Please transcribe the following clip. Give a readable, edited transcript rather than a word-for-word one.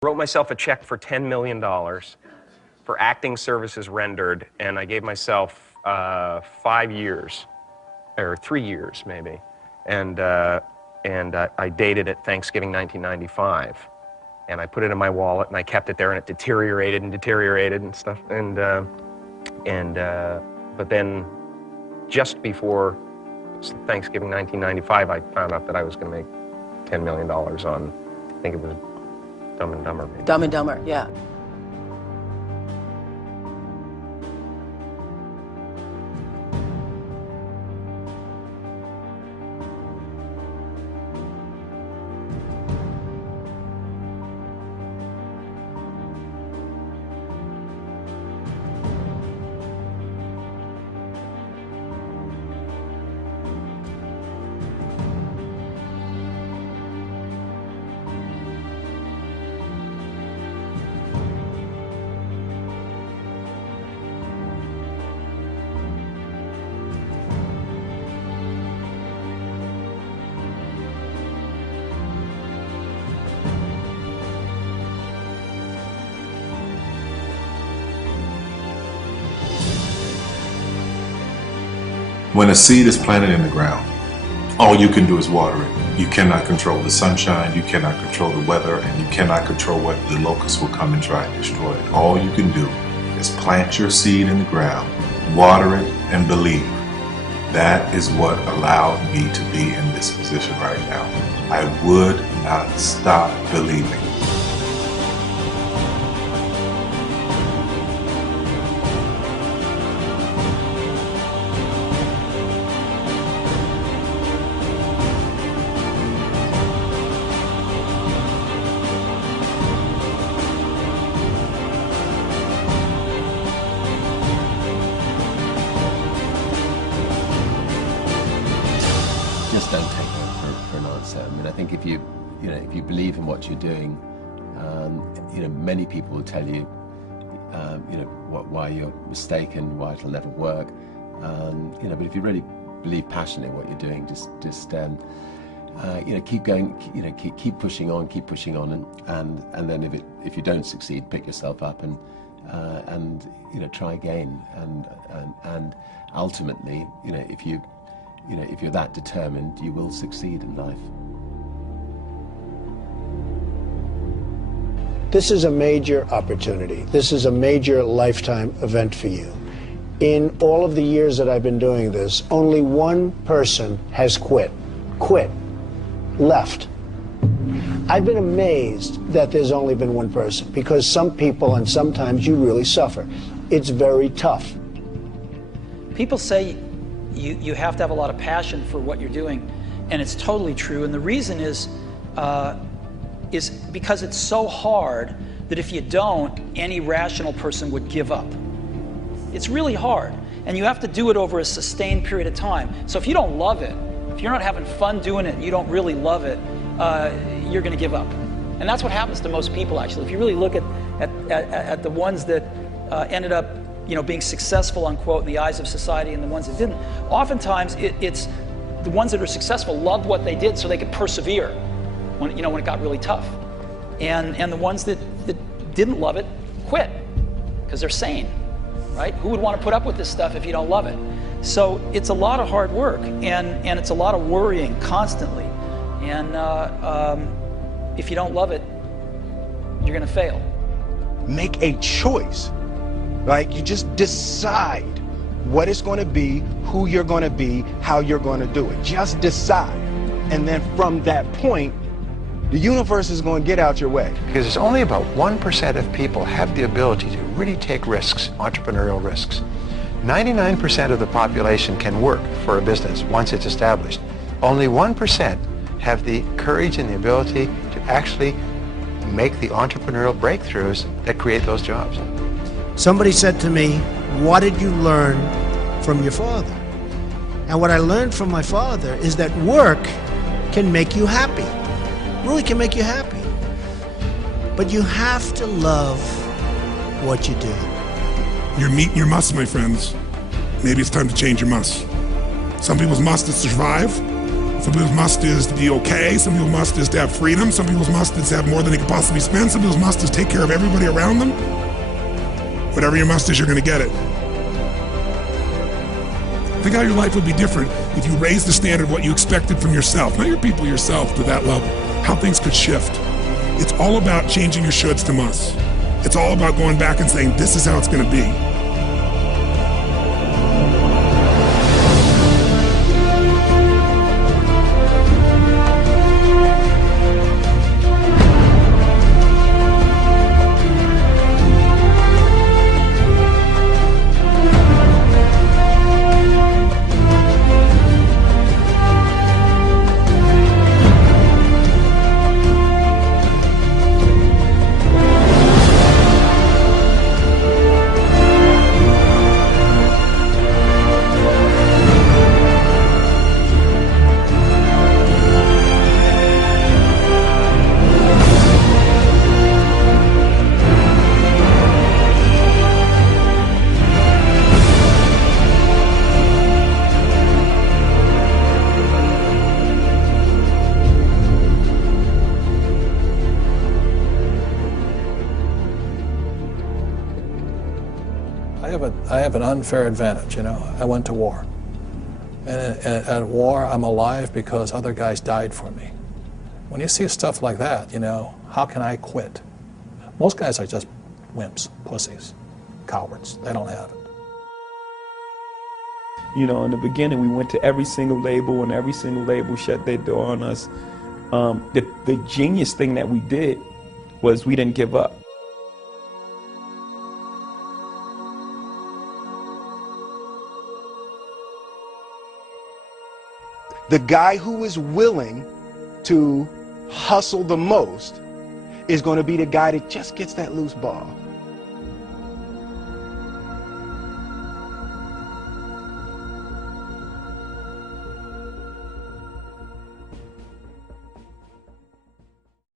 Wrote myself a check for $10 million for acting services rendered, and I gave myself 5 years, or 3 years maybe, and I dated it Thanksgiving 1995, and I put it in my wallet and I kept it there, and it deteriorated and stuff, but then just before Thanksgiving 1995, I found out that I was going to make $10 million on, I think it was Dumb and Dumber, maybe. Dumb and Dumber, yeah. When a seed is planted in the ground, all you can do is water it. You cannot control the sunshine, you cannot control the weather, and you cannot control what the locusts will come and try and destroy it. All you can do is plant your seed in the ground, water it, and believe. That is what allowed me to be in this position right now. I would not stop believing. Just don't take it for an answer. I mean, I think if you believe in what you're doing, many people will tell you, why you're mistaken, why it'll never work. But if you really believe passionately in what you're doing, just keep going, keep pushing on, and then if you don't succeed, pick yourself up and try again, and ultimately, if you're that determined, you will succeed in life. This is a major opportunity. This is a major lifetime event for you. In all of the years that I've been doing this, only one person has quit, left. I've been amazed that there's only been one person, because some people, and sometimes you really suffer. It's very tough. People say you have to have a lot of passion for what you're doing, and it's totally true. And the reason is because it's so hard that if you don't, any rational person would give up. It's really hard, and you have to do it over a sustained period of time. So if you don't love it, if you're not having fun doing it, and you don't really love it, you're going to give up. And that's what happens to most people, actually. If you really look at the ones that ended up being successful, unquote, in the eyes of society, and the ones that didn't, oftentimes it's the ones that are successful loved what they did so they could persevere when it got really tough. And the ones that didn't love it quit because they're sane, right? Who would want to put up with this stuff if you don't love it? So it's a lot of hard work, and it's a lot of worrying constantly. And if you don't love it, you're going to fail. Make a choice. Like, you just decide what it's going to be, who you're going to be, how you're going to do it. Just decide. And then from that point, the universe is going to get out your way. Because it's only about 1% of people have the ability to really take risks, entrepreneurial risks. 99% of the population can work for a business once it's established. Only 1% have the courage and the ability to actually make the entrepreneurial breakthroughs that create those jobs. Somebody said to me, what did you learn from your father? And what I learned from my father is that work can make you happy. Really can make you happy. But you have to love what you do. You're meeting your must, my friends. Maybe it's time to change your must. Some people's must is to survive. Some people's must is to be okay. Some people's must is to have freedom. Some people's must is to have more than they could possibly spend. Some people's must is take care of everybody around them. Whatever your must is, you're going to get it. Think how your life would be different if you raised the standard of what you expected from yourself, not your people, yourself, to that level. How things could shift. It's all about changing your shoulds to musts. It's all about going back and saying, this is how it's going to be. I have an unfair advantage, you know. I went to war. And at war, I'm alive because other guys died for me. When you see stuff like that, you know, how can I quit? Most guys are just wimps, pussies, cowards. They don't have it. You know, in the beginning, we went to every single label, and every single label shut their door on us. The genius thing that we did was we didn't give up. The guy who is willing to hustle the most is going to be the guy that just gets that loose ball.